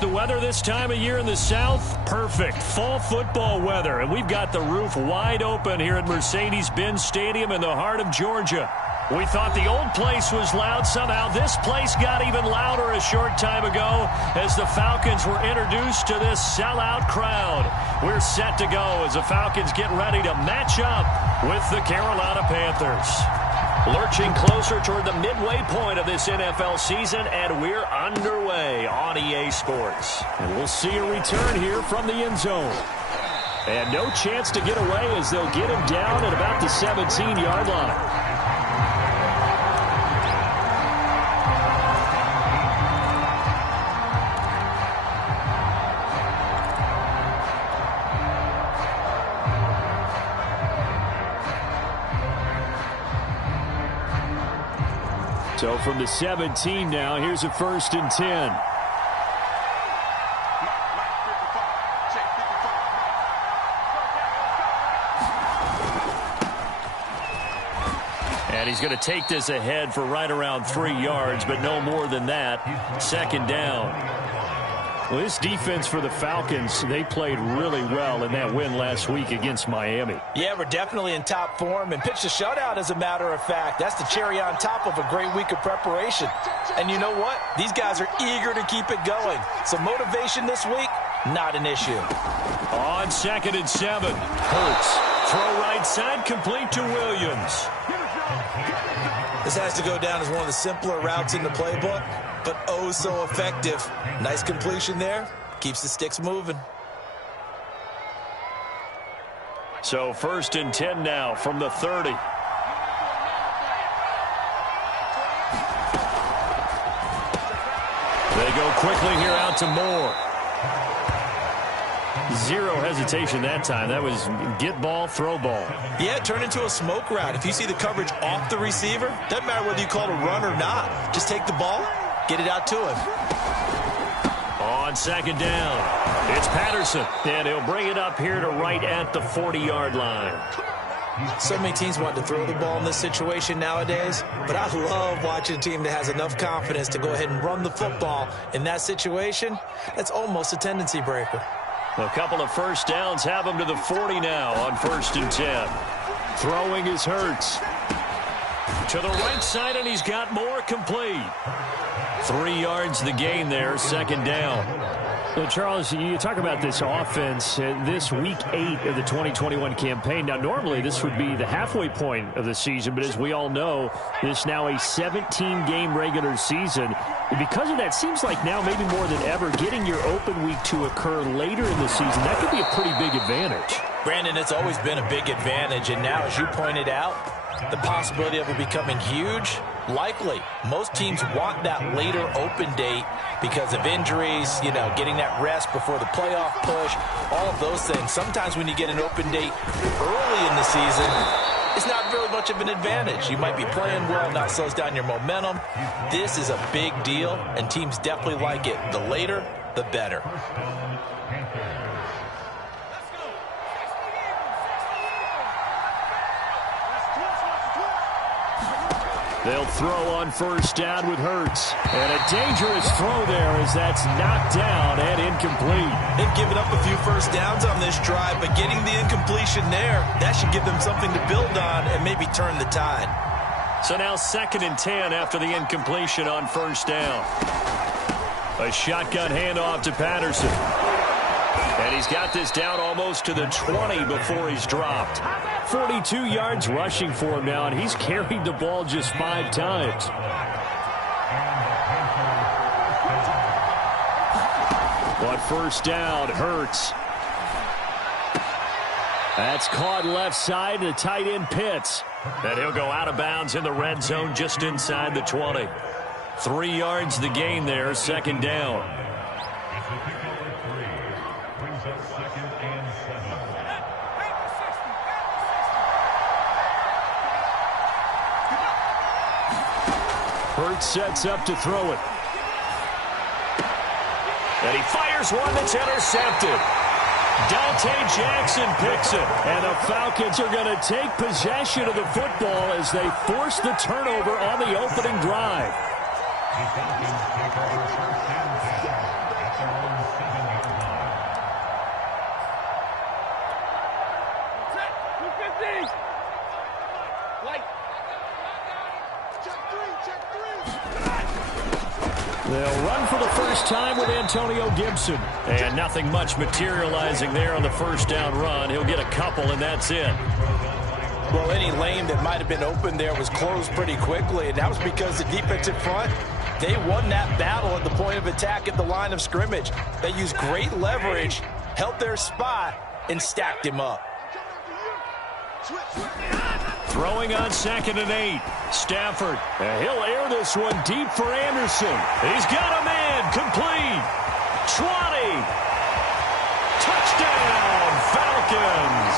The weather this time of year in the South, perfect. Fall football weather. And we've got the roof wide open here at Mercedes-Benz Stadium in the heart of Georgia. We thought the old place was loud. Somehow this place got even louder a short time ago as the Falcons were introduced to this sellout crowd. We're set to go as the Falcons get ready to match up with the Carolina Panthers. Lurching closer toward the midway point of this NFL season, and we're underway on EA Sports. And we'll see a return here from the end zone. And no chance to get away as they'll get him down at about the 17-yard line. So from the 17 now, here's a 1st and 10. And he's going to take this ahead for right around 3 yards, but no more than that. 2nd down. Well, this defense for the Falcons, they played really well in that win last week against Miami. Yeah, we're definitely in top form and pitched a shutout, as a matter of fact. That's the cherry on top of a great week of preparation. And you know what? These guys are eager to keep it going. So motivation this week, not an issue. On 2nd and 7, Hurts. Throw right side, complete to Williams. This has to go down as one of the simpler routes in the playbook, but oh so effective. Nice completion there. Keeps the sticks moving. So 1st and 10 now from the 30. They go quickly here out to Moore. Zero hesitation that time. That was get ball, throw ball. Yeah, it turned into a smoke route. If you see the coverage off the receiver, doesn't matter whether you call it a run or not. Just take the ball, get it out to him. On 2nd down, it's Patterson, and he'll bring it up here to right at the 40-yard line. So many teams want to throw the ball in this situation nowadays, but I love watching a team that has enough confidence to go ahead and run the football. In that situation, that's almost a tendency breaker. A couple of 1st downs have him to the 40 now on 1st and 10. Throwing is Hurts. To the right side, and he's got more complete. 3 yards the gain there, 2nd down. Well, Charles, you talk about this offense, this week 8 of the 2021 campaign. Now, normally this would be the halfway point of the season, but as we all know, this now a 17-game regular season. And because of that, seems like now maybe more than ever, getting your open week to occur later in the season, that could be a pretty big advantage. Brandon, it's always been a big advantage, and now, as you pointed out, the possibility of it becoming huge, likely. Most teams want that later open date because of injuries, you know, getting that rest before the playoff push, all of those things. Sometimes when you get an open date early in the season, it's not very much of an advantage. You might be playing well, now it slows down your momentum. This is a big deal, and teams definitely like it. The later, the better. They'll throw on 1st down with Hurts. And a dangerous throw there as that's knocked down and incomplete. They've given up a few 1st downs on this drive, but getting the incompletion there, that should give them something to build on and maybe turn the tide. So now 2nd and 10 after the incompletion on 1st down. A shotgun handoff to Patterson. And he's got this down almost to the 20 before he's dropped. 42 yards rushing for him now, and he's carried the ball just 5 times. On 1st down, Hurts. That's caught left side, the tight end Pitts. And he'll go out of bounds in the red zone just inside the 20. 3 yards the gain there, 2nd down. Hurts sets up to throw it. And he fires one that's intercepted. Dante Jackson picks it. And the Falcons are going to take possession of the football as they force the turnover on the opening drive. They'll run for the first time with Antonio Gibson. And nothing much materializing there on the first down run. He'll get a couple, and that's it. Well, any lane that might have been open there was closed pretty quickly, and that was because the defensive front, they won that battle at the point of attack at the line of scrimmage. They used great leverage, held their spot, and stacked him up. Throwing on 2nd and 8. Stafford. He'll air this one deep for Anderson. He's got a man. Complete. 20. Touchdown, Falcons.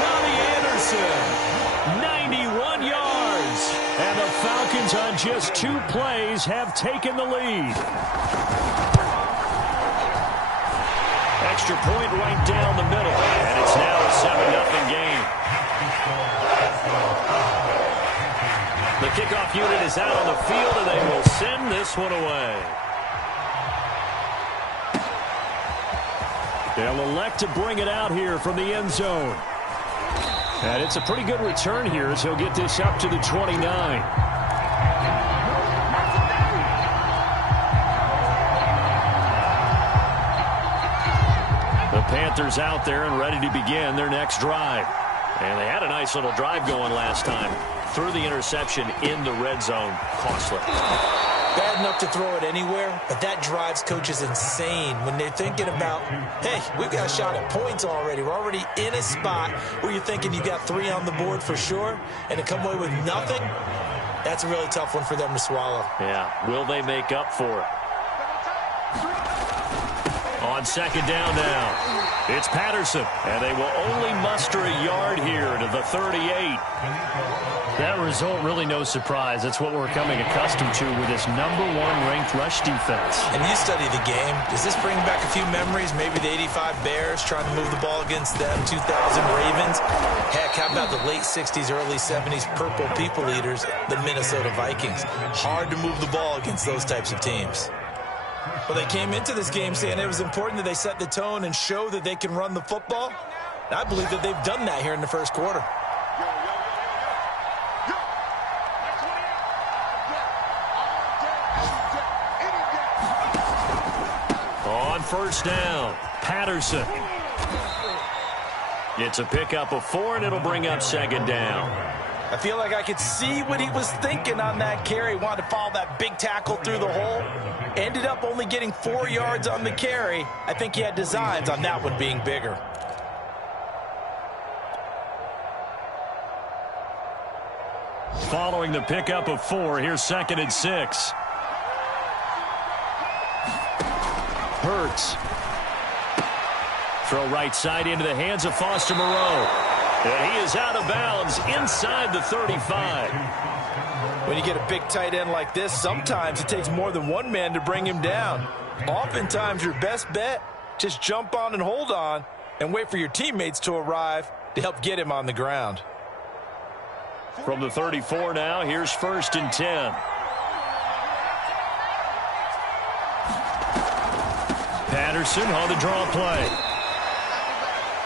Robbie Anderson, 91 yards. And the Falcons on just 2 plays have taken the lead. Extra point right down the middle. And it's now a 7-0 game. The kickoff unit is out on the field, and they will send this one away. They'll elect to bring it out here from the end zone. And it's a pretty good return here as he'll get this up to the 29. The Panthers out there and ready to begin their next drive. And they had a nice little drive going last time. Threw the interception in the red zone. Costly. Bad enough to throw it anywhere, but that drives coaches insane when they're thinking about, hey, we've got a shot at points already. We're already in a spot where you're thinking you got 3 on the board for sure, and to come away with nothing, that's a really tough one for them to swallow. Yeah, will they make up for it? On 2nd down now, it's Patterson, and they will only muster a yard here to the 38. That result, really no surprise. That's what we're coming accustomed to with this #1 ranked rush defense. And you study the game. Does this bring back a few memories? Maybe the 85 Bears trying to move the ball against them 2000 Ravens. Heck, how about the late 60s, early 70s Purple People Eaters, the Minnesota Vikings? Hard to move the ball against those types of teams. Well, they came into this game saying it was important that they set the tone and show that they can run the football. And I believe that they've done that here in the first quarter. On 1st down, Patterson. It's a pickup of 4, and it'll bring up 2nd down. I feel like I could see what he was thinking on that carry. Wanted to follow that big tackle through the hole. Ended up only getting 4 yards on the carry. I think he had designs on that one being bigger. Following the pickup of 4, here's 2nd and 6. Hurts. Throw right side into the hands of Foster Moreau. And he is out of bounds inside the 35. When you get a big tight end like this, sometimes it takes more than one man to bring him down. Oftentimes, your best bet, just jump on and hold on and wait for your teammates to arrive to help get him on the ground. From the 34 now, here's 1st and 10. Patterson on the draw play.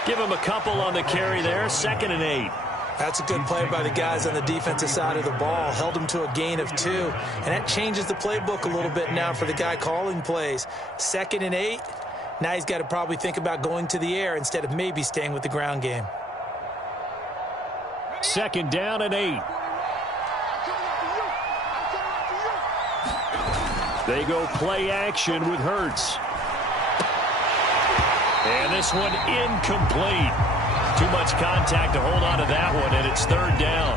Give him a couple on the carry there. 2nd and 8. That's a good play by the guys on the defensive side of the ball. Held him to a gain of 2. And that changes the playbook a little bit now for the guy calling plays. 2nd and 8. Now he's got to probably think about going to the air instead of maybe staying with the ground game. 2nd down and 8. They go play action with Hurts. And this one incomplete. Too much contact to hold on to that one, and it's 3rd down.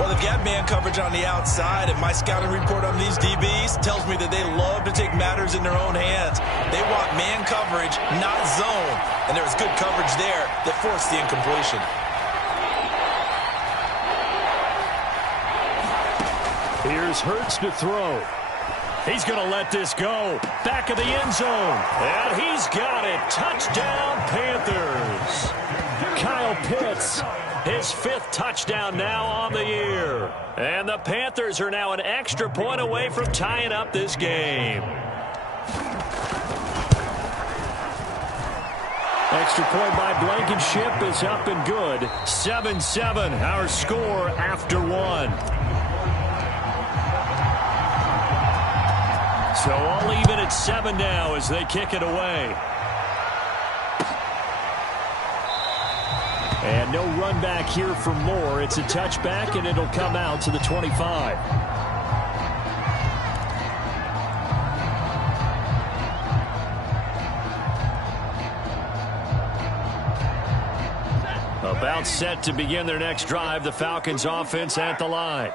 Well, they've got man coverage on the outside, and my scouting report on these DBs tells me that they love to take matters in their own hands. They want man coverage, not zone. And there was good coverage there that forced the incompletion. Here's Hurts to throw. He's going to let this go. Back of the end zone. And he's got it. Touchdown, Panthers. Kyle Pitts, his 5th touchdown now on the year. And the Panthers are now an extra point away from tying up this game. Extra point by Blankenship is up and good. 7-7, our score after one. So all even at 7 now as they kick it away. And no run back here for Moore. It's a touchback, and it'll come out to the 25. About set to begin their next drive, the Falcons offense at the line.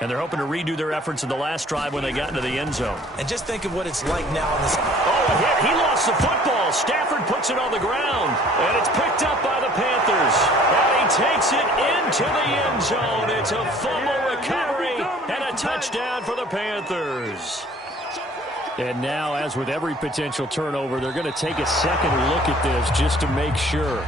And they're hoping to redo their efforts in the last drive when they got into the end zone. And just think of what it's like now in this. Oh, a hit. He lost the football. Stafford puts it on the ground. And it's picked up by the Panthers. And he takes it into the end zone. It's a fumble recovery and a touchdown for the Panthers. And now, as with every potential turnover, they're going to take a second look at this just to make sure.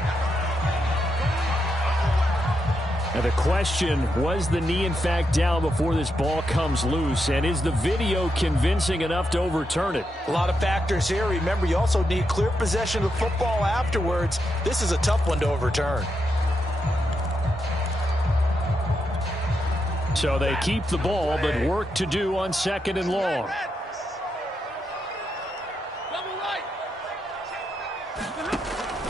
Now the question, was the knee in fact down before this ball comes loose? And is the video convincing enough to overturn it? A lot of factors here. Remember, you also need clear possession of the football afterwards. This is a tough one to overturn. So they keep the ball, but work to do on 2nd and long.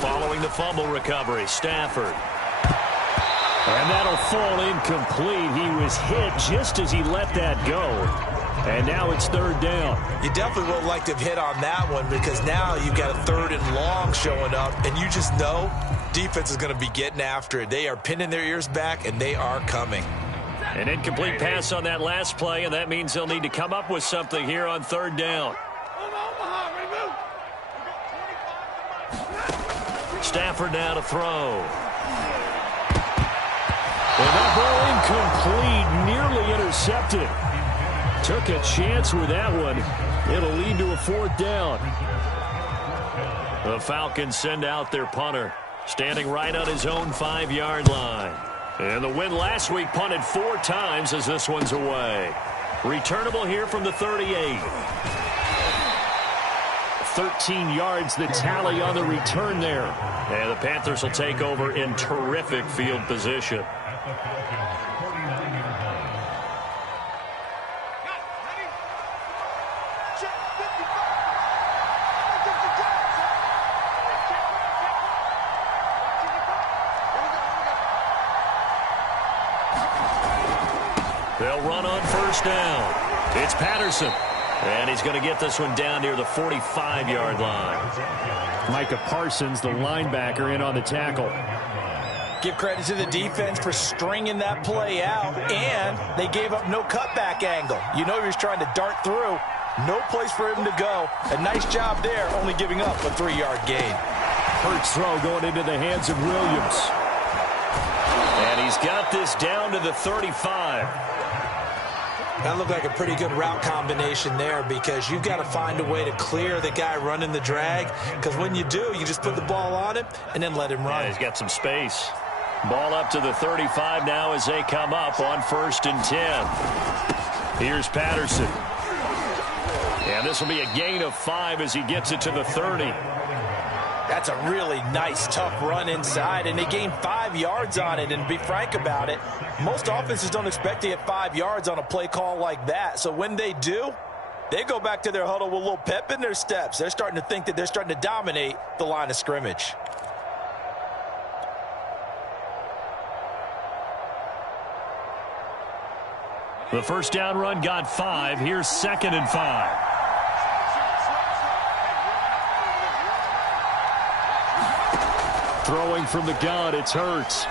Following the fumble recovery, Stafford. And that'll fall incomplete. He was hit just as he let that go. And now it's 3rd down. You definitely would like to have hit on that one because now you've got a 3rd and long showing up, and you just know defense is going to be getting after it. They are pinning their ears back, and they are coming. An incomplete pass on that last play, and that means they'll need to come up with something here on 3rd down. Stafford now to throw. And that ball incomplete, nearly intercepted. Took a chance with that one. It'll lead to a 4th down. The Falcons send out their punter, standing right on his own 5-yard line. And the win last week punted 4 times as this one's away. Returnable here from the 38. 13 yards the tally on the return there. And the Panthers will take over in terrific field position. They'll run on 1st down. It's Patterson. And he's going to get this one down near the 45-yard line. Micah Parsons, the linebacker, in on the tackle. Give credit to the defense for stringing that play out, and they gave up no cutback angle. You know he was trying to dart through. No place for him to go. A nice job there, only giving up a 3-yard gain. Hurts throw going into the hands of Williams. And he's got this down to the 35. That looked like a pretty good route combination there because you've got to find a way to clear the guy running the drag, because when you do, you just put the ball on him and then let him run. Yeah, he's got some space. Ball up to the 35 now as they come up on 1st and 10. Here's Patterson. And this will be a gain of 5 as he gets it to the 30. That's a really nice, tough run inside, and they gained 5 yards on it. And to be frank about it, most offenses don't expect to get 5 yards on a play call like that. So when they do, they go back to their huddle with a little pep in their steps. They're starting to think that they're starting to dominate the line of scrimmage. The 1st down run got 5. Here's 2nd and 5. Throwing from the gun, it's Hurts.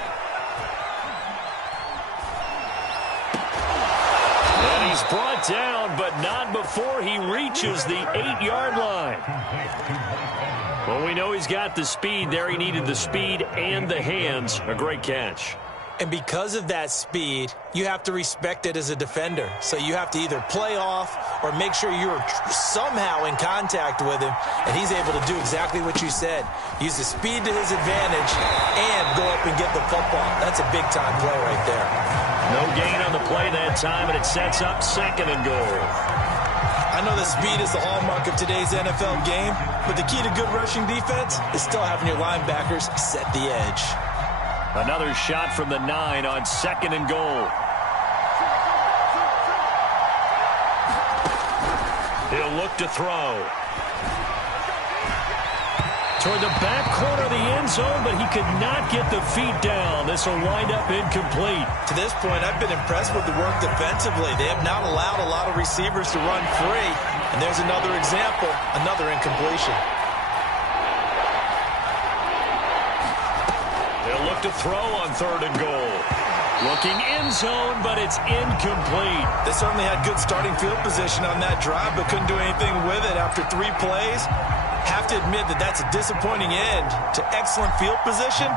And he's brought down, but not before he reaches the 8-yard line. Well, we know he's got the speed there. He needed the speed and the hands. A great catch. And because of that speed, you have to respect it as a defender. So you have to either play off or make sure you're somehow in contact with him. And he's able to do exactly what you said. Use the speed to his advantage and go up and get the football. That's a big-time play right there. No gain on the play that time, and it sets up 2nd and goal. I know that speed is the hallmark of today's NFL game, but the key to good rushing defense is still having your linebackers set the edge. Another shot from the 9 on 2nd and goal. He'll look to throw. Toward the back corner of the end zone, but he could not get the feet down. This will wind up incomplete. To this point, I've been impressed with the work defensively. They have not allowed a lot of receivers to run free. And there's another example, another incompletion. They'll look to throw on 3rd and goal. Looking end zone, but it's incomplete. They certainly had good starting field position on that drive, but couldn't do anything with it after 3 plays. Have to admit that that's a disappointing end to excellent field position.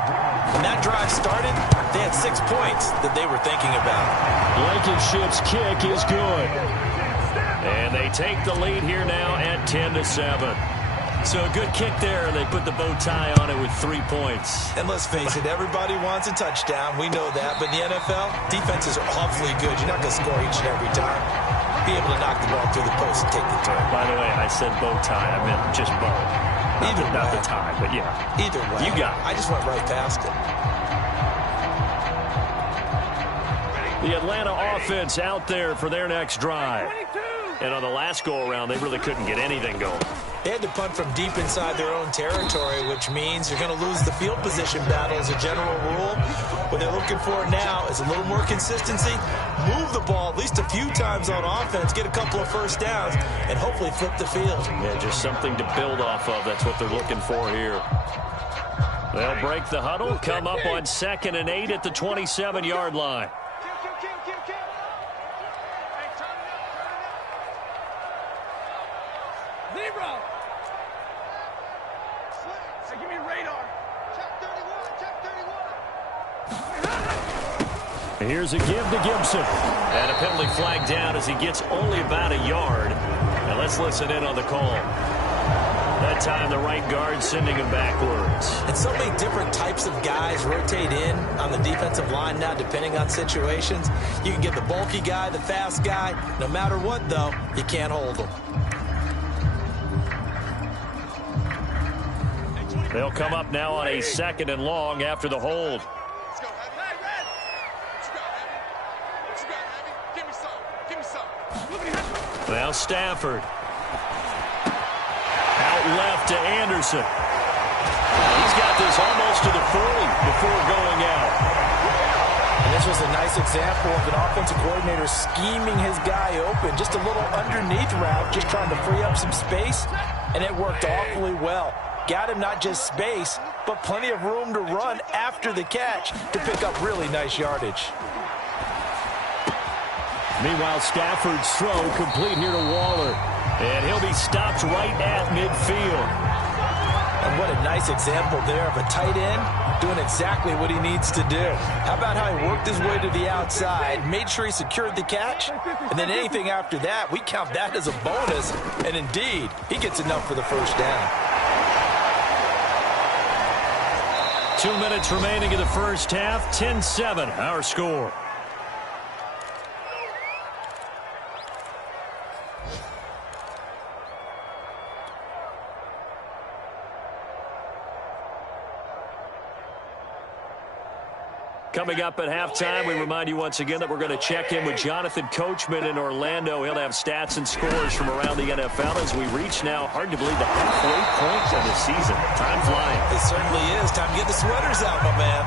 When that drive started, they had 6 points that they were thinking about. Blankenship's kick is good. And they take the lead here now at 10-7. So a good kick there. They put the bow tie on it with 3 points. And let's face it, everybody wants a touchdown. We know that. But in the NFL, defenses are awfully good. You're not going to score each and every time. Be able to knock the ball through the post and take the turn. By the way, I said bow tie. I meant just bow. Not the tie, but yeah. Either way. You got it. I just went right past it. The Atlanta offense out there for their next drive. And on the last go-around, they really couldn't get anything going. They had to punt from deep inside their own territory, which means you're going to lose the field position battle as a general rule. What they're looking for now is a little more consistency, move the ball at least a few times on offense, get a couple of first downs, and hopefully flip the field. Yeah, just something to build off of. That's what they're looking for here. They'll break the huddle, come up on 2nd and 8 at the 27-yard line. Here's a give to Gibson. And a penalty flag down as he gets only about a yard. And let's listen in on the call. That time the right guard sending him backwards. And so many different types of guys rotate in on the defensive line now depending on situations. You can get the bulky guy, the fast guy. No matter what, though, you can't hold them. They'll come up now on a 2nd and long after the hold. Now Stafford. Out left to Anderson. He's got this almost to the 40 before going out. And this was a nice example of an offensive coordinator scheming his guy open. Just a little underneath route, just trying to free up some space, and it worked awfully well. Got him not just space, but plenty of room to run after the catch to pick up really nice yardage. Meanwhile, Stafford's throw complete here to Waller. And he'll be stopped right at midfield. And what a nice example there of a tight end doing exactly what he needs to do. How about how he worked his way to the outside, made sure he secured the catch, and then anything after that, we count that as a bonus. And indeed, he gets enough for the first down. 2 minutes remaining in the first half. 10-7, our score. Coming up at halftime, we remind you once again that we're going to check in with Jonathan Coachman in Orlando. He'll have stats and scores from around the NFL as we reach now, hard to believe, the halfway point of the season. Time flying. It certainly is. Time to get the sweaters out, my man.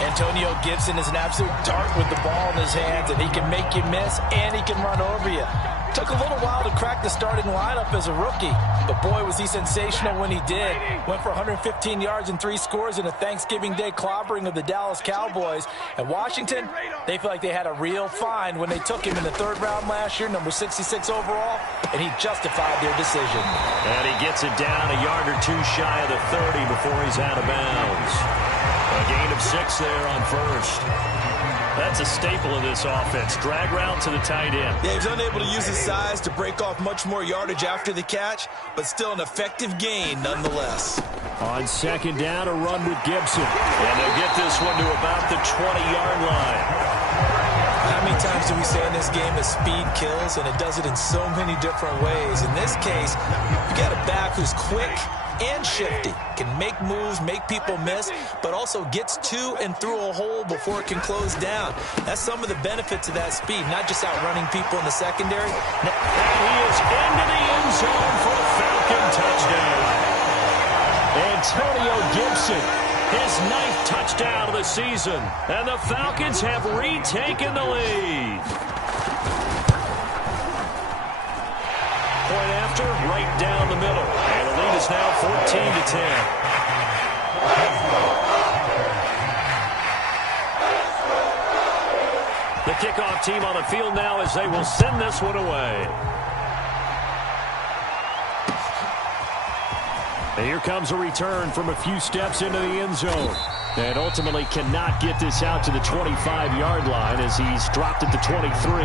Antonio Gibson is an absolute dart with the ball in his hands, and he can make you miss, and he can run over you. Took a little while to crack the starting lineup as a rookie, but boy, was he sensational when he did. Went for 115 yards and 3 scores in a Thanksgiving Day clobbering of the Dallas Cowboys. And Washington, they feel like they had a real find when they took him in the 3rd round last year, number 66 overall, and he justified their decision. And he gets it down a yard or 2 shy of the 30 before he's out of bounds. A gain of 6 there on first. That's a staple of this offense. Drag route to the tight end. Yeah, he's unable to use his size to break off much more yardage after the catch, but still an effective gain nonetheless. On 2nd down, a run with Gibson. And they'll get this one to about the 20-yard line. How many times do we say in this game that speed kills, and it does it in so many different ways. In this case, you got a back who's quick and shifty, can make moves, make people miss, but also gets to and through a hole before it can close down. That's some of the benefits of that speed, not just outrunning people in the secondary. And he is into the end zone for a Falcon touchdown. Antonio Gibson, his 9th touchdown of the season, and the Falcons have retaken the lead. Point after, right down the middle, and the lead is now 14-10. The kickoff team on the field now as they will send this one away. And here comes a return from a few steps into the end zone. And ultimately cannot get this out to the 25-yard line as he's dropped at the 23.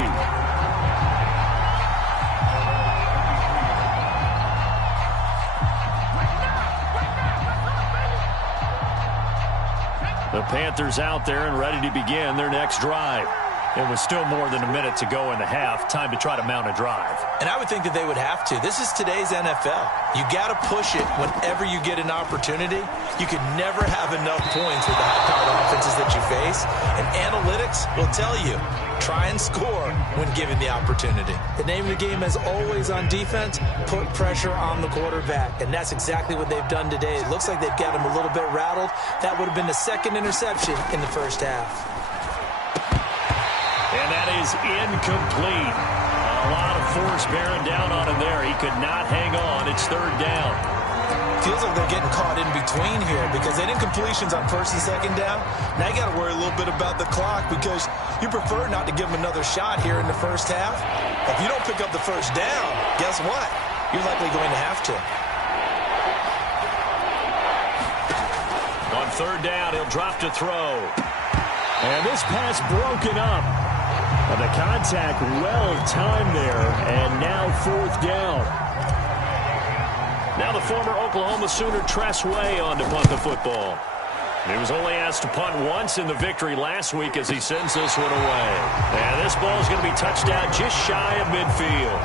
The Panthers out there and ready to begin their next drive. It was still more than a minute to go in the half. Time to try to mount a drive. And I would think that they would have to. This is today's NFL. You got to push it whenever you get an opportunity. You could never have enough points with the high-powered offenses that you face. And analytics will tell you, try and score when given the opportunity. The name of the game is always on defense, put pressure on the quarterback. And that's exactly what they've done today. It looks like they've got him a little bit rattled. That would have been the second interception in the first half. And that is incomplete. A lot of force bearing down on him there. He could not hang on. It's 3rd down. Feels like they're getting caught in between here because they didn't completions on 1st and 2nd down. Now you got to worry a little bit about the clock because you prefer not to give them another shot here in the first half. If you don't pick up the 1st down, guess what? You're likely going to have to. On 3rd down, he'll drop to throw. And this pass broken up. The contact well-timed there, and now 4th down. Now the former Oklahoma Sooner Tress Way on to punt the football. He was only asked to punt once in the victory last week as he sends this one away. And this ball is going to be touched down just shy of midfield.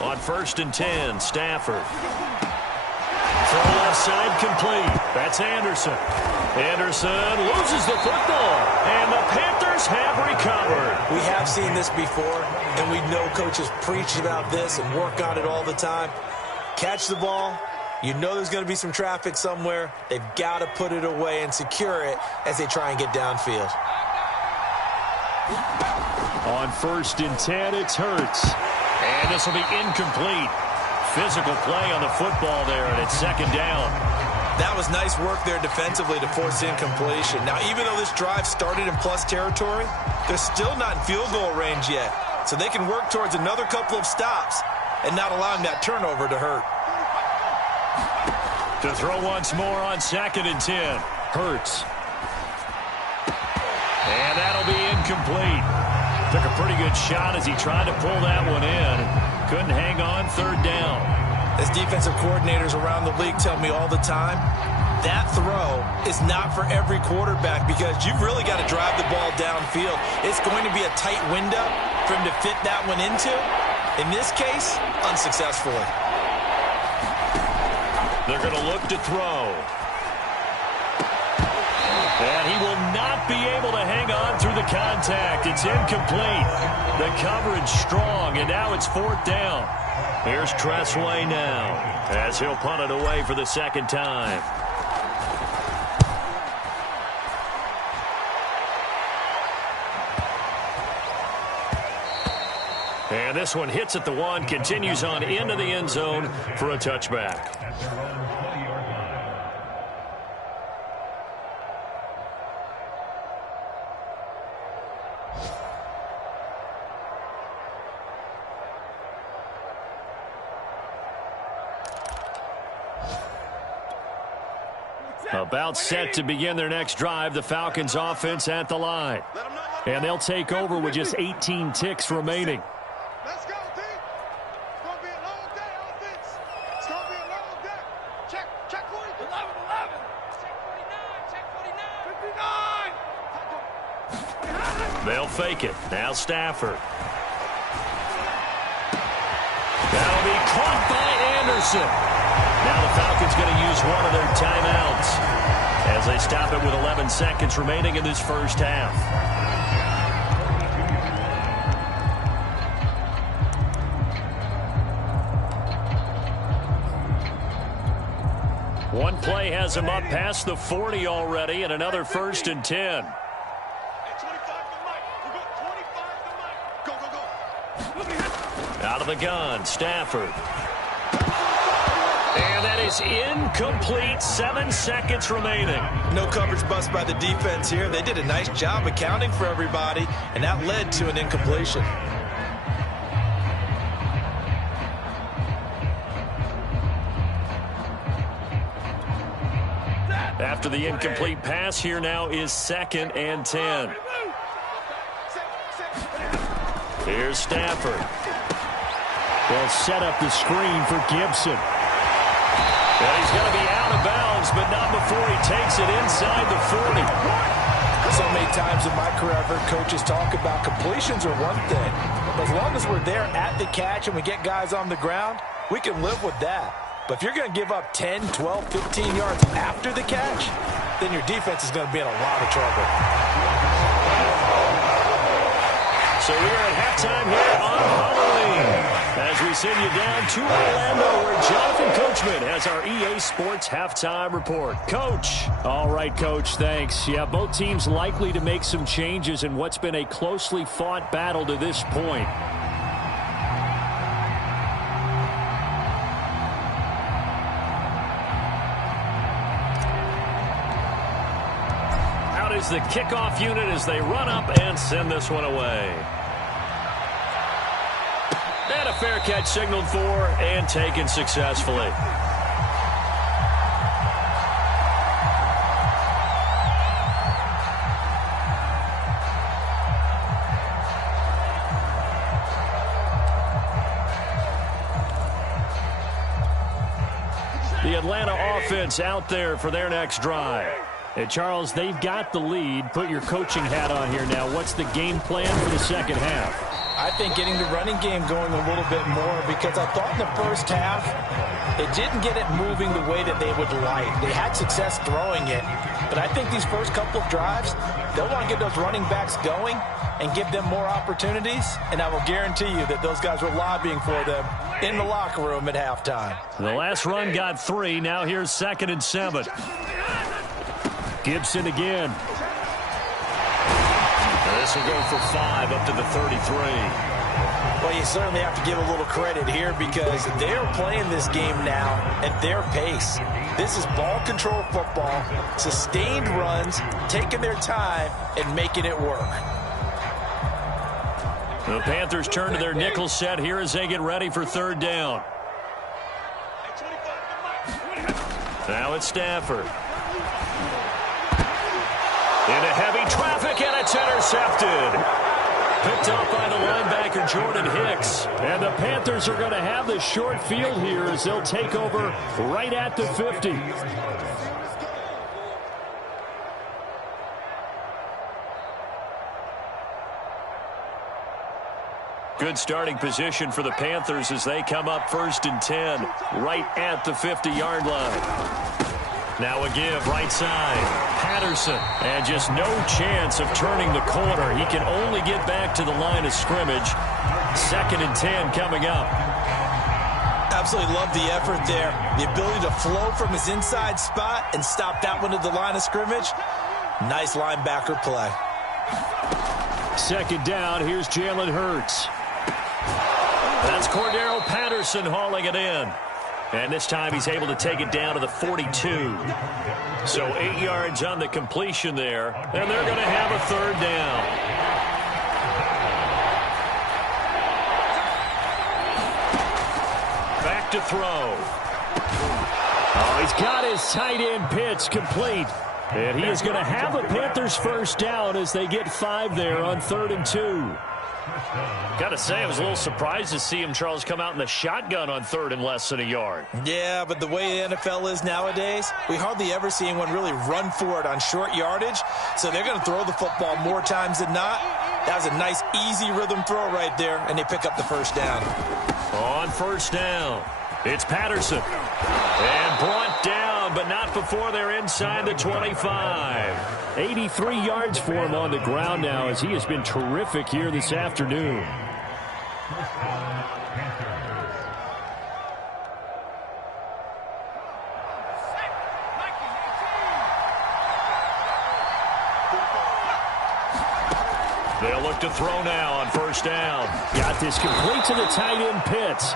On 1st and 10, Stafford. From left side, complete. That's Anderson. Anderson loses the football, and the Panthers have recovered. We have seen this before, and we know coaches preach about this and work on it all the time. Catch the ball. You know there's going to be some traffic somewhere. They've got to put it away and secure it as they try and get downfield. On 1st and 10, it's Hurts. And this will be incomplete. Physical play on the football there, and it's 2nd down. That was nice work there defensively to force incompletion. Now, even though this drive started in plus territory, they're still not in field goal range yet. So they can work towards another couple of stops and not allowing that turnover to hurt. To throw once more on 2nd and 10. Hurts. And that'll be incomplete. Took a pretty good shot as he tried to pull that one in. Couldn't hang on. 3rd down. As defensive coordinators around the league tell me all the time, that throw is not for every quarterback because you've really got to drive the ball downfield. It's going to be a tight window for him to fit that one into. In this case, unsuccessfully. They're going to look to throw. And he will not be able to hang on through the contact. It's incomplete. The coverage strong, and now it's 4th down. Here's Tress Way now as he'll punt it away for the 2nd time. And this one hits at the 1, continues on into the end zone for a touchback. About set to begin their next drive, the Falcons offense at the line. And they'll take over with just 18 ticks remaining. Let's go, team. It's going to be a long day, offense. It's going to be a long day. Check 40. 11. Check 49. Check 49. 59. They'll fake it. Now Stafford. That'll be caught by Anderson. Now the Falcons going to use one of their timeouts as they stop it with 11 seconds remaining in this first half. One play has him up past the 40 already, and another 1st and 10. Out of the gun, Stafford. And that is incomplete. 7 seconds remaining. No coverage bust by the defense here. They did a nice job accounting for everybody, and that led to an incompletion. After the incomplete pass, here now is 2nd and 10. Here's Stafford. They'll set up the screen for Gibson. And he's going to be out of bounds, but not before he takes it inside the 40. So many times in my career, I've heard coaches talk about completions are one thing. As long as we're there at the catch and we get guys on the ground, we can live with that. But if you're going to give up 10, 12, 15 yards after the catch, then your defense is going to be in a lot of trouble. So we are at halftime here on Halloween as we send you down to Orlando where Jonathan Coachman has our EA Sports halftime report. Coach. All right, Coach, thanks. Yeah, both teams likely to make some changes in what's been a closely fought battle to this point. Out is the kickoff unit as they run up and send this one away. And a fair catch signaled for and taken successfully. The Atlanta offense out there for their next drive. And Charles, they've got the lead. Put your coaching hat on here now. What's the game plan for the second half? I think getting the running game going a little bit more, because I thought in the first half it didn't get it moving the way that they would like. They had success throwing it, but I think these first couple of drives, they'll want to get those running backs going and give them more opportunities, and I will guarantee you that those guys were lobbying for them in the locker room at halftime. The last run got 3. Now here's 2nd and 7. Gibson again. This will go for 5 up to the 33. Well, you certainly have to give a little credit here because they are playing this game now at their pace. This is ball control football, sustained runs, taking their time and making it work. The Panthers turn to their nickel set here as they get ready for 3rd down. Now it's Stafford. Into heavy traffic, and it's intercepted. Picked up by the linebacker, Jordan Hicks. And the Panthers are going to have the short field here as they'll take over right at the 50. Good starting position for the Panthers as they come up 1st and 10, right at the 50-yard line. Now a give right side. Patterson. And just no chance of turning the corner. He can only get back to the line of scrimmage. 2nd and 10 coming up. Absolutely love the effort there. The ability to flow from his inside spot and stop that one at the line of scrimmage. Nice linebacker play. 2nd down. Here's Jalen Hurts. That's Cordero Patterson hauling it in. And this time he's able to take it down to the 42. So 8 yards on the completion there. And they're going to have a 3rd down. Back to throw. Oh, he's got his tight end pitch complete. And he is going to have a Panthers first down as they get 5 there on 3rd and 2. Got to say, I was a little surprised to see him, Charles, come out in the shotgun on 3rd and less than a yard. Yeah, but the way the NFL is nowadays, we hardly ever see anyone really run for it on short yardage. So they're going to throw the football more times than not. That was a nice, easy rhythm throw right there, and they pick up the first down. On 1st down, it's Patterson. And brought down, but not before they're inside the 25. 83 yards for him on the ground now as he has been terrific here this afternoon. They'll look to throw now on 1st down. Got this complete to the tight end Pitts.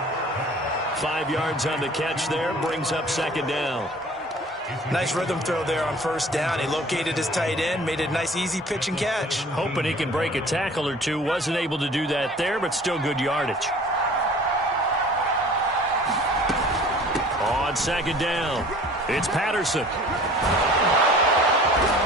5 yards on the catch there, brings up 2nd down. Nice rhythm throw there on 1st down. He located his tight end, made a nice easy pitch and catch. Hoping he can break a tackle or two. Wasn't able to do that there, but still good yardage. On 2nd down, it's Patterson.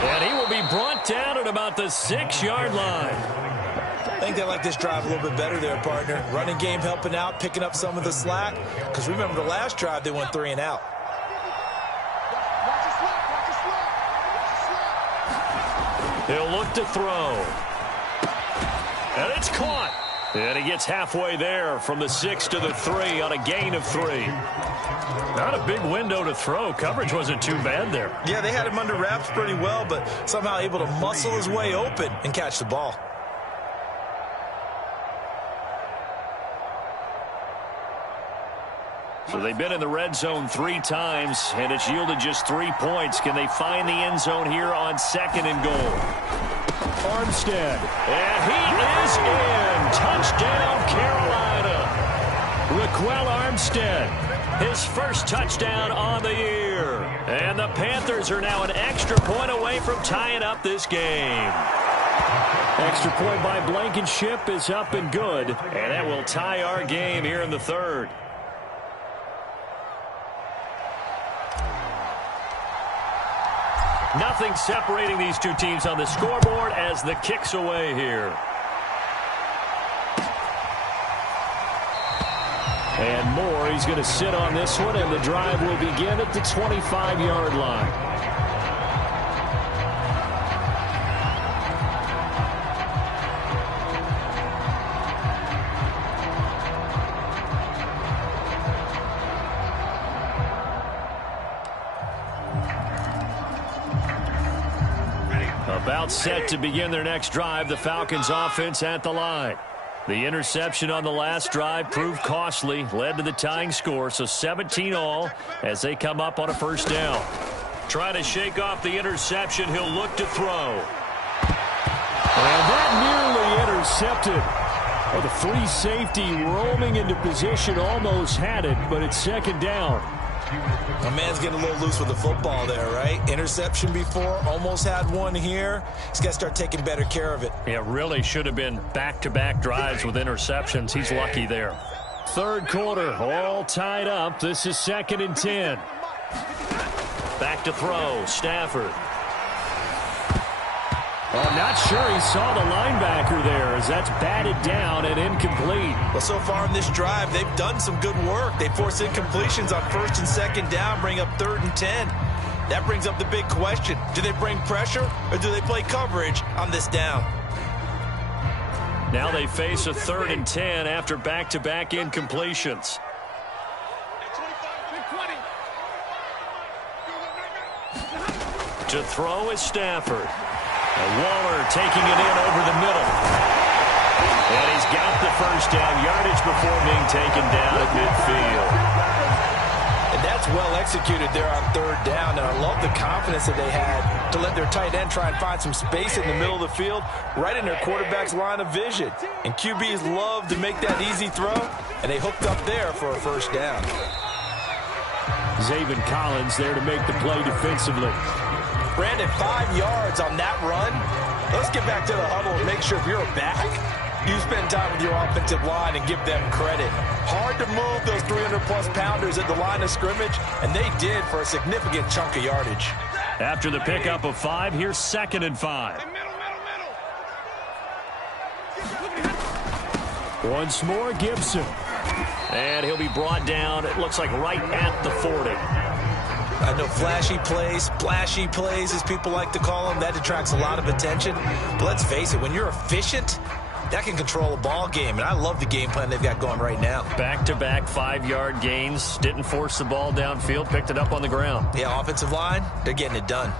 And he will be brought down at about the 6-yard line. I think they like this drive a little bit better there, partner. Running game helping out, picking up some of the slack. Because remember the last drive, they went 3 and out. He'll look to throw. And it's caught. And he gets halfway there from the 6 to the 3 on a gain of 3. Not a big window to throw. Coverage wasn't too bad there. Yeah, they had him under wraps pretty well, but somehow able to muscle his way open and catch the ball. So they've been in the red zone 3 times, and it's yielded just 3 points. Can they find the end zone here on 2nd and goal? Armstead. And he is in. Touchdown, Carolina. Raquel Armstead, his first touchdown on the year. And the Panthers are now an extra point away from tying up this game. Extra point by Blankenship is up and good. And that will tie our game here in the 3rd. Nothing separating these two teams on the scoreboard as the kick's away here. And more, he's going to sit on this one, and the drive will begin at the 25-yard line. About set to begin their next drive, the Falcons offense at the line. The interception on the last drive proved costly, led to the tying score, so 17 all as they come up on a 1st down. Trying to shake off the interception, he'll look to throw. And that nearly intercepted. Oh, the free safety roaming into position almost had it, but it's 2nd down. My man's getting a little loose with the football there, right? Interception before, almost had one here. He's got to start taking better care of it. Yeah, really should have been back-to-back drives with interceptions. He's lucky there. 3rd quarter, all tied up. This is 2nd and 10. Back to throw, Stafford. I'm not sure he saw the linebacker there as that's batted down and incomplete. Well, so far in this drive, they've done some good work. They force incompletions on 1st and 2nd down, bring up 3rd and 10. That brings up the big question. Do they bring pressure or do they play coverage on this down? Now they face a 3rd and 10 after back-to-back incompletions. To throw is Stafford. Waller taking it in over the middle. And he's got the first down, yardage before being taken down at midfield. And that's well executed there on 3rd down. And I love the confidence that they had to let their tight end try and find some space in the middle of the field, right in their quarterback's line of vision. And QBs love to make that easy throw, and they hooked up there for a 1st down. Zaven Collins there to make the play defensively. Brandon, 5 yards on that run. Let's get back to the huddle and make sure if you're back, you spend time with your offensive line and give them credit. Hard to move those 300-plus pounders at the line of scrimmage, and they did for a significant chunk of yardage. After the pickup of 5, here's 2nd and 5. Once more, Gibson. And he'll be brought down, it looks like right at the 40. I know flashy plays, splashy plays, as people like to call them, that attracts a lot of attention. But let's face it, when you're efficient, that can control a ball game. And I love the game plan they've got going right now. Back-to-back 5-yard gains. Didn't force the ball downfield. Picked it up on the ground. Yeah, offensive line, they're getting it done.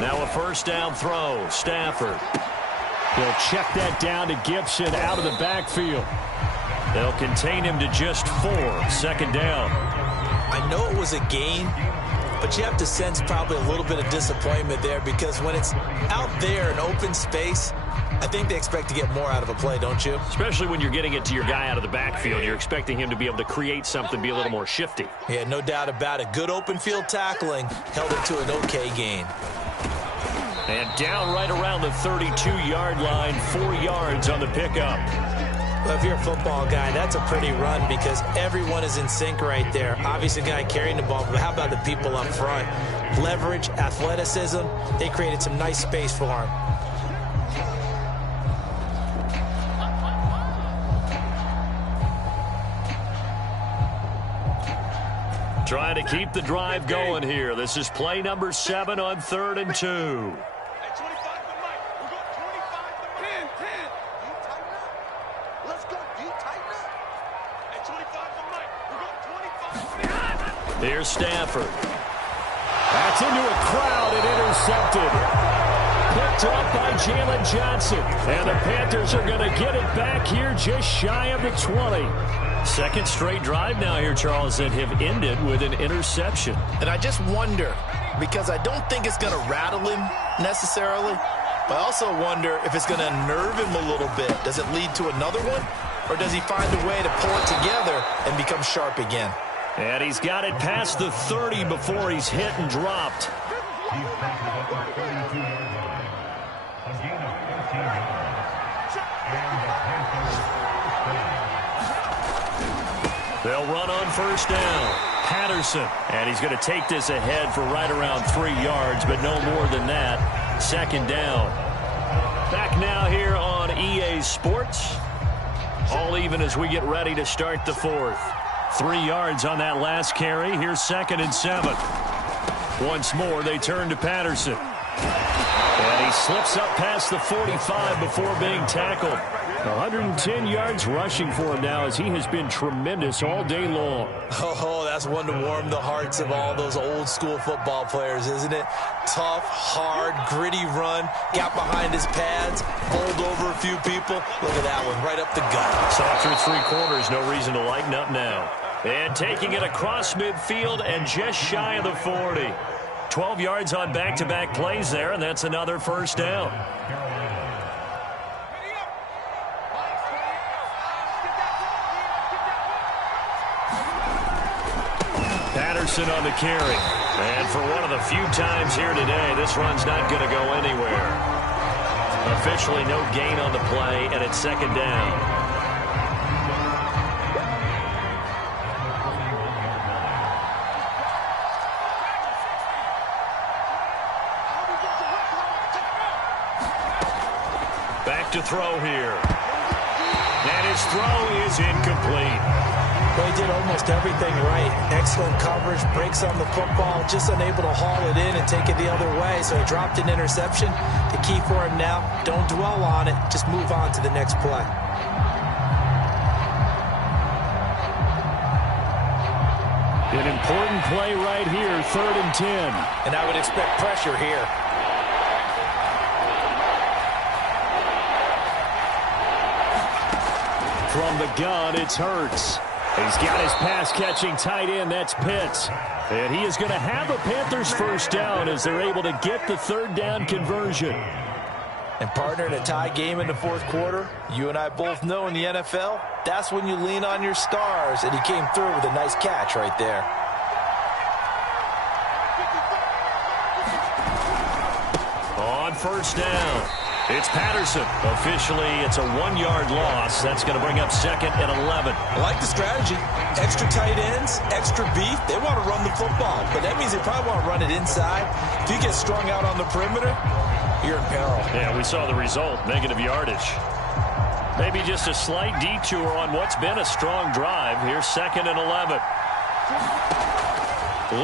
Now a first down throw. Stafford. They'll check that down to Gibson out of the backfield. They'll contain him to just 4. 2nd down. I know it was a gain, but you have to sense probably a little bit of disappointment there, because when it's out there in open space, I think they expect to get more out of a play, don't you? Especially when you're getting it to your guy out of the backfield. You're expecting him to be able to create something, be a little more shifty. Yeah, no doubt about it. Good open field tackling held it to an okay gain. And down right around the 32-yard line, 4 yards on the pickup. Well, if you're a football guy, that's a pretty run, because everyone is in sync right there. Obviously, the guy carrying the ball, but how about the people up front? Leverage, athleticism, they created some nice space for him. Trying to keep the drive going here. This is play number 7 on 3rd and 2. Here's Stafford. That's into a crowd and intercepted. Picked up by Jalen Johnson. And the Panthers are going to get it back here just shy of the 20. 2nd straight drive now here, Charles, that have ended with an interception. And I just wonder, because I don't think it's going to rattle him necessarily, but I also wonder if it's going to unnerve him a little bit. Does it lead to another one? Or does he find a way to pull it together and become sharp again? And he's got it past the 30 before he's hit and dropped. They'll run on first down. Patterson. And he's going to take this ahead for right around 3 yards, but no more than that. 2nd down. Back now here on EA Sports. All even as we get ready to start the 4th. 3 yards on that last carry. Here's 2nd and 7. Once more, they turn to Patterson. And he slips up past the 45 before being tackled. 110 yards rushing for him now, as he has been tremendous all day long. Oh, that's one to warm the hearts of all those old school football players, isn't it? Tough, hard, gritty run. Got behind his pads, bowled over a few people. Look at that one, right up the gut. Saw through 3 quarters, no reason to lighten up now. And taking it across midfield and just shy of the 40. 12 yards on back-to-back plays there, and that's another first down. Patterson on the carry. And for one of the few times here today, this run's not going to go anywhere. Officially no gain on the play, and it's 2nd down. Back to throw here. And his throw is incomplete. Well, he did almost everything right. Excellent coverage, breaks on the football, just unable to haul it in and take it the other way. So he dropped an interception. The key for him now, don't dwell on it. Just move on to the next play. An important play right here, 3rd and 10. And I would expect pressure here. From the gun, it's Hurts. He's got his pass-catching tight end, that's Pitts. And he is going to have a Panthers first down as they're able to get the 3rd down conversion. And partner, in a tie game in the 4th quarter, you and I both know in the NFL, that's when you lean on your stars. And he came through with a nice catch right there. first down. It's Patterson. Officially, it's a 1-yard loss. That's going to bring up 2nd and 11. I like the strategy. Extra tight ends, extra beef. They want to run the football, but that means they probably want to run it inside. If you get strung out on the perimeter, you're in peril. Yeah, we saw the result, negative yardage. Maybe just a slight detour on what's been a strong drive. Here's 2nd and 11.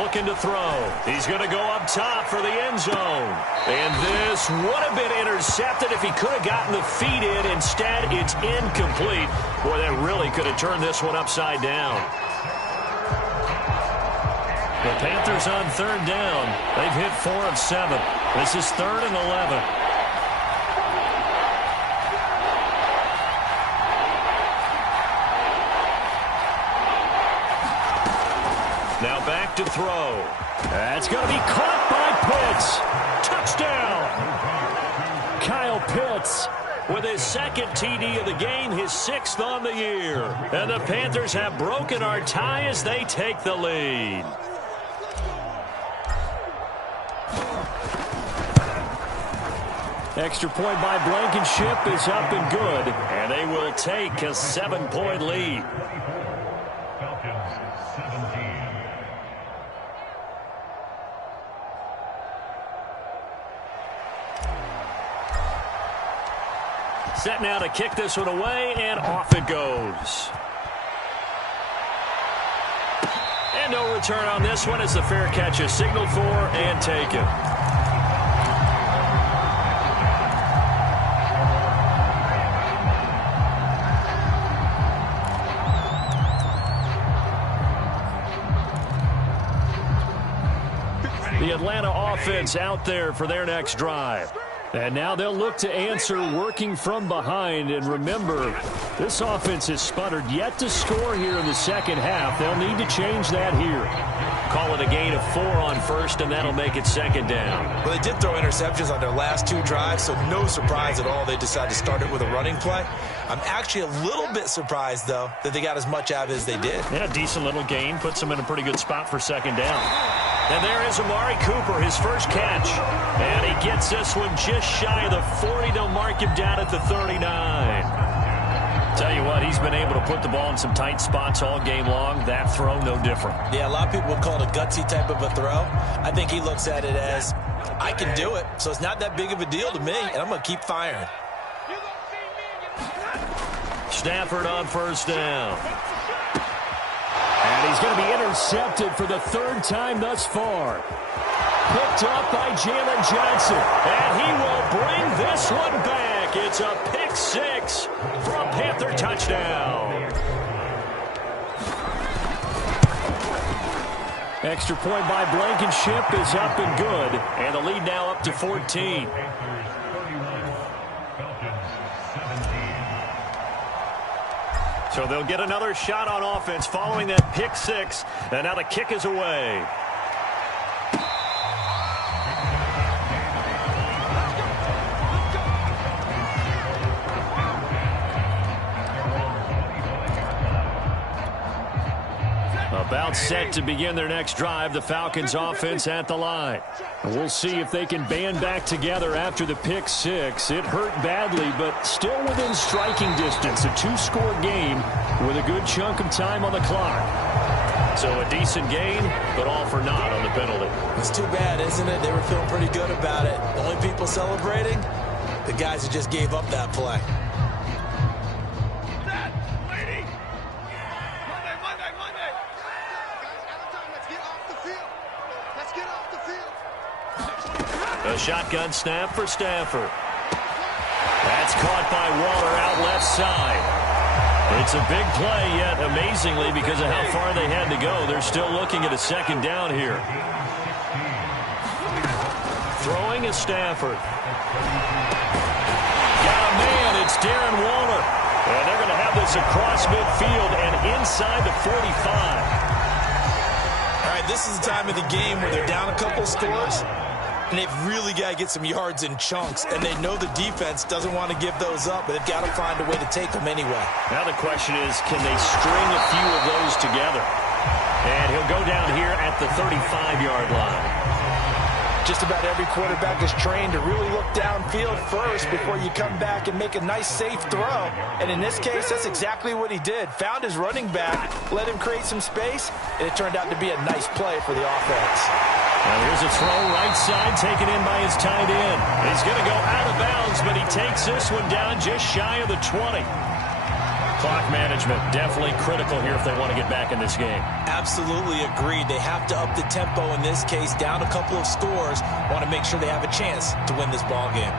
Looking to throw. He's going to go up top for the end zone. And this would have been intercepted if he could have gotten the feet in. Instead, it's incomplete. Boy, that really could have turned this one upside down. The Panthers on 3rd down. They've hit 4 of 7. This is 3rd and 11. Now back to throw. That's going to be caught by Pitts. Touchdown. Kyle Pitts with his 2nd TD of the game, his 6th on the year. And the Panthers have broken our tie as they take the lead. Extra point by Blankenship is up and good. And they will take a 7-point lead. Set now to kick this one away, and off it goes. And no return on this one as the fair catch is signaled for and taken. The Atlanta offense out there for their next drive. And now they'll look to answer working from behind. And remember, this offense has sputtered yet to score here in the 2nd half. They'll need to change that here. Call it a gain of 4 on 1st, and that'll make it 2nd down. Well, they did throw interceptions on their last 2 drives, so no surprise at all they decided to start it with a running play. I'm actually a little bit surprised, though, that they got as much out of it as they did. Yeah, decent little gain. Puts them in a pretty good spot for 2nd down. And there is Amari Cooper, his first catch. And he gets this one just shy of the 40. They'll mark him down at the 39. Tell you what, he's been able to put the ball in some tight spots all game long. That throw, no different. Yeah, a lot of people would call it a gutsy type of a throw. I think he looks at it as, I can do it, so it's not that big of a deal to me, and I'm going to keep firing. Stafford on first down. And he's going to be intercepted for the 3rd time thus far. Picked up by Jalen Johnson. And he will bring this one back. It's a pick 6 for a Panther touchdown. Extra point by Blankenship is up and good. And the lead now up to 14. So they'll get another shot on offense following that pick 6. And now the kick is away. About set to begin their next drive. The Falcons offense at the line. We'll see if they can band back together after the pick 6. It hurt badly, but still within striking distance. A 2-score game with a good chunk of time on the clock. So a decent gain, but all for naught on the penalty. It's too bad, isn't it? They were feeling pretty good about it. The only people celebrating, the guys who just gave up that play. A shotgun snap for Stafford. That's caught by Waller out left side. It's a big play, yet amazingly, because of how far they had to go, they're still looking at a 2nd down here. Throwing is Stafford. Got a man, it's Darren Waller. And they're going to have this across midfield and inside the 45. All right, this is the time of the game where they're down a couple scores. And they've really got to get some yards in chunks. And they know the defense doesn't want to give those up, but they've got to find a way to take them anyway. Now the question is, can they string a few of those together? And he'll go down here at the 35-yard line. Just about every quarterback is trained to really look downfield first before you come back and make a nice, safe throw. And in this case, that's exactly what he did. Found his running back, let him create some space, and it turned out to be a nice play for the offense. Now here's a throw right side taken in by his tight end. He's going to go out of bounds, but he takes this one down just shy of the 20. Clock management definitely critical here if they want to get back in this game. Absolutely agreed. They have to up the tempo in this case, down a couple of scores. Want to make sure they have a chance to win this ball game.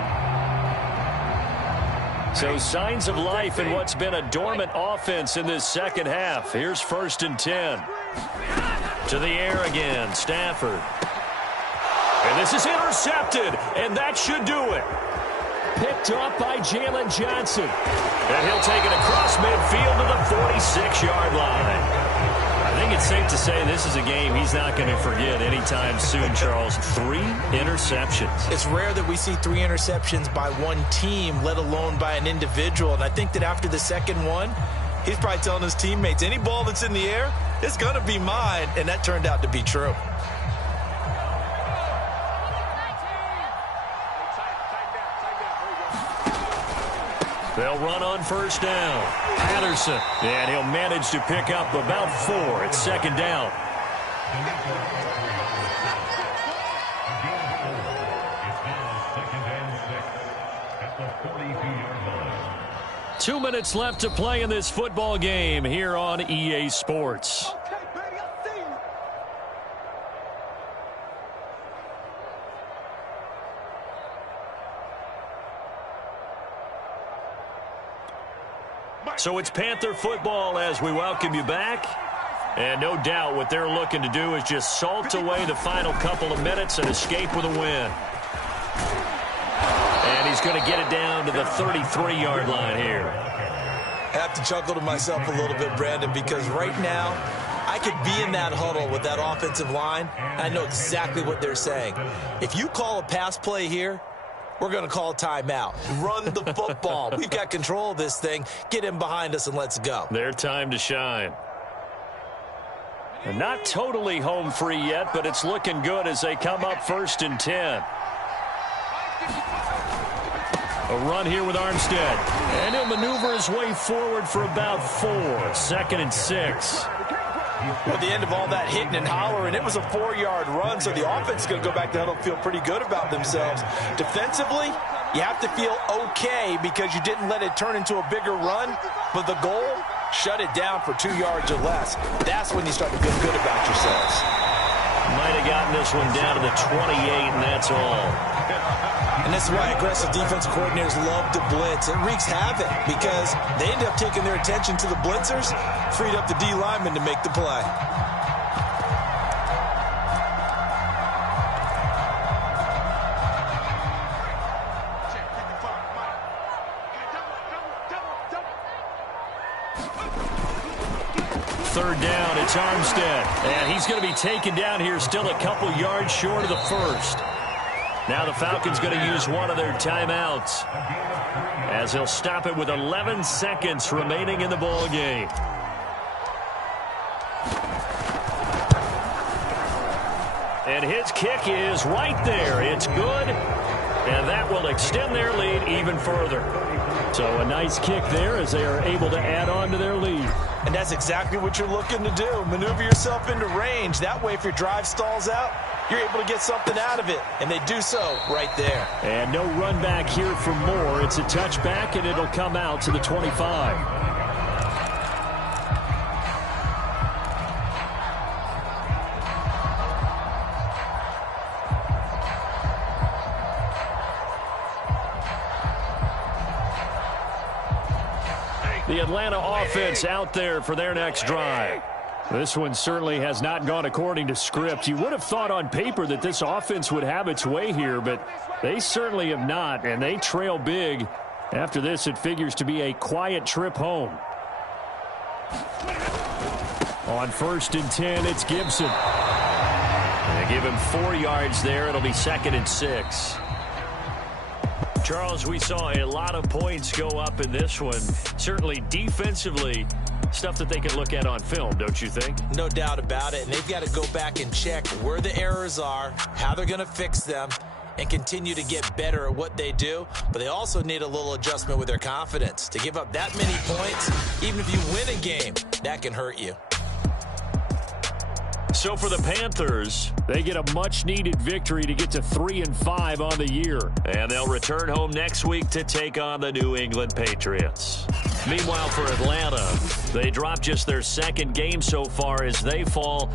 So signs of life in what's been a dormant offense in this second half. Here's 1st and 10. To the air again, Stafford. And this is intercepted, and that should do it. Picked up by Jalen Johnson. And he'll take it across midfield to the 46-yard line. I think it's safe to say this is a game he's not going to forget anytime soon, Charles. 3 interceptions. It's rare that we see 3 interceptions by one team, let alone by an individual. And I think that after the second one, he's probably telling his teammates, any ball that's in the air, it's going to be mine. And that turned out to be true. They'll run on 1st down. Patterson, and he'll manage to pick up about 4. It's 2nd down. 2 minutes left to play in this football game here on EA Sports. So it's Panther football as we welcome you back. And no doubt what they're looking to do is just salt away the final couple of minutes and escape with a win. And he's going to get it down to the 33-yard line here. I have to chuckle to myself a little bit, Brandon, because right now I could be in that huddle with that offensive line. I know exactly what they're saying. If you call a pass play here, we're going to call a timeout. Run the football. We've got control of this thing. Get him behind us and let's go. Their time to shine. And not totally home free yet, but it's looking good as they come up 1st and 10. A run here with Armstead. And he'll maneuver his way forward for about 4. 2nd and 6. At the end of all that hitting and hollering, it was a 4-yard run, so the offense is going to go back to huddle and feel pretty good about themselves. Defensively, you have to feel okay because you didn't let it turn into a bigger run, but the goal, shut it down for 2 yards or less. That's when you start to feel good about yourselves. Might have gotten this one down to the 28, and that's all. And this is why aggressive defensive coordinators love to blitz. It wreaks havoc because they end up taking their attention to the blitzers, freed up the D lineman to make the play. Third down, it's Armstead. And he's going to be taken down here still a couple yards short of the 1st. Now the Falcons going to use one of their timeouts as they'll stop it with 11 seconds remaining in the ball game. And his kick is right there. It's good, and that will extend their lead even further. So a nice kick there as they are able to add on to their lead. And that's exactly what you're looking to do. Maneuver yourself into range. That way, if your drive stalls out, you're able to get something out of it. And they do so right there. And no run back here for more. It's a touchback, and it'll come out to the 25. The Atlanta offense out there for their next drive. This one certainly has not gone according to script. You would have thought on paper that this offense would have its way here, but they certainly have not, and they trail big. After this, it figures to be a quiet trip home. On 1st and 10, it's Gibson. And they give him 4 yards there. It'll be 2nd and 6. Charles, we saw a lot of points go up in this one. Certainly defensively, stuff that they can look at on film, don't you think? No doubt about it. And they've got to go back and check where the errors are, how they're going to fix them, and continue to get better at what they do. But they also need a little adjustment with their confidence. To give up that many points, even if you win a game, that can hurt you. So for the Panthers, they get a much-needed victory to get to 3-5 on the year. And they'll return home next week to take on the New England Patriots. Meanwhile, for Atlanta, they dropped just their second game so far as they fall